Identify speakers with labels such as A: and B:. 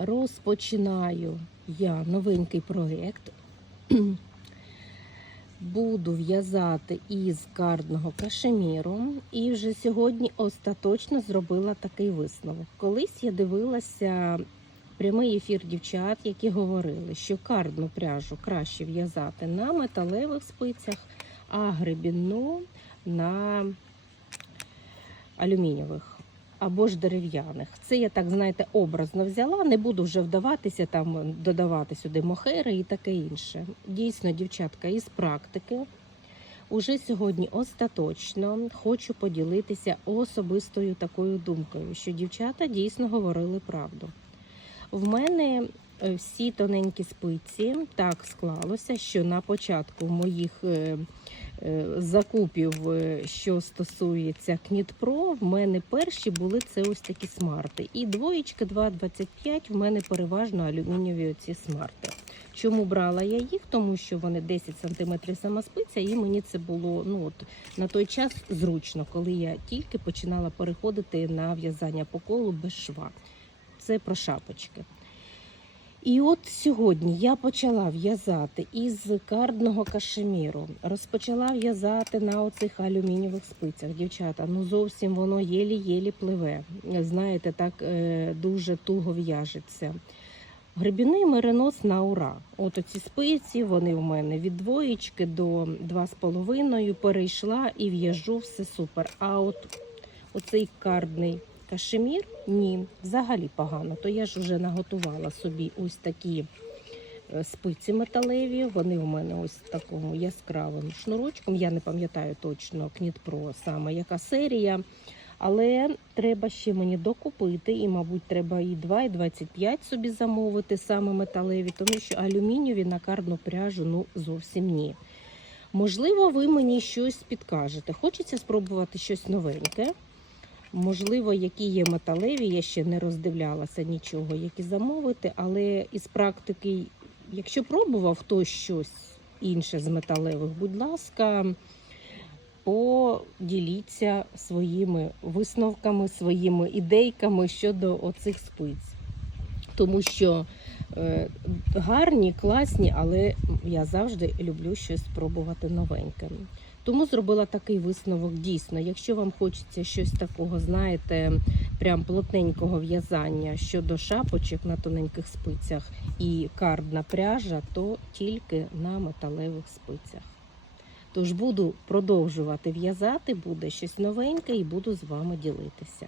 A: Розпочинаю я новенький проєкт. Буду в'язати із кардного кашеміру. І вже сьогодні остаточно зробила такий висновок. Колись я дивилася прямий ефір дівчат, які говорили, що кардну пряжу краще в'язати на металевих спицях, а гребінну на алюмінієвих або ж дерев'яних. Це я так, знаєте, образно взяла, не буду вже вдаватися там, додавати сюди мохери і таке інше. Дійсно, дівчатка, із практики. Уже сьогодні остаточно хочу поділитися особистою такою думкою, що дівчата дійсно говорили правду. В мене всі тоненькі спиці так склалося, що на початку моїх е, е, закупів, е, що стосується Кнітпро, в мене перші були це ось такі смарти. І двоєчки 2,25 в мене переважно алюмінієві оці смарти. Чому брала я їх? Тому що вони 10 см сама спиця, і мені це було ну от на той час зручно, коли я тільки починала переходити на в'язання по колу без шва. Це про шапочки. І от сьогодні я почала в'язати із кардного кашеміру. Розпочала в'язати на оцих алюмінієвих спицях. Дівчата, ну зовсім воно єлі-єлі пливе. Знаєте, так е, дуже туго в'яжеться. Гребіний меринос на ура. От оці спиці, вони в мене від двоєчки до 2,5 перейшла і в'яжу все супер. А от оцей кардний кашемір ні, взагалі погано. То я ж вже наготувала собі ось такі е, спиці металеві. Вони в мене ось такому яскравим шнурочком. Я не пам'ятаю точно Кнітпро саме яка серія. Але треба ще мені докупити, і, мабуть, треба і 2, і 25 собі замовити саме металеві, тому що алюмінієві на кардну пряжу ну зовсім ні. Можливо, ви мені щось підкажете. Хочеться спробувати щось новеньке. Можливо, які є металеві, я ще не роздивлялася нічого, які замовити, але із практики, якщо пробував хтось щось інше з металевих, будь ласка, поділіться своїми висновками, своїми ідейками щодо оцих спиць. Тому що е, гарні, класні, але я завжди люблю щось спробувати новеньке. Тому зробила такий висновок дійсно. Якщо вам хочеться щось такого, знаєте, прям плотненького в'язання щодо шапочок на тоненьких спицях і кардна пряжа, то тільки на металевих спицях. Тож буду продовжувати в'язати, буде щось новеньке і буду з вами ділитися.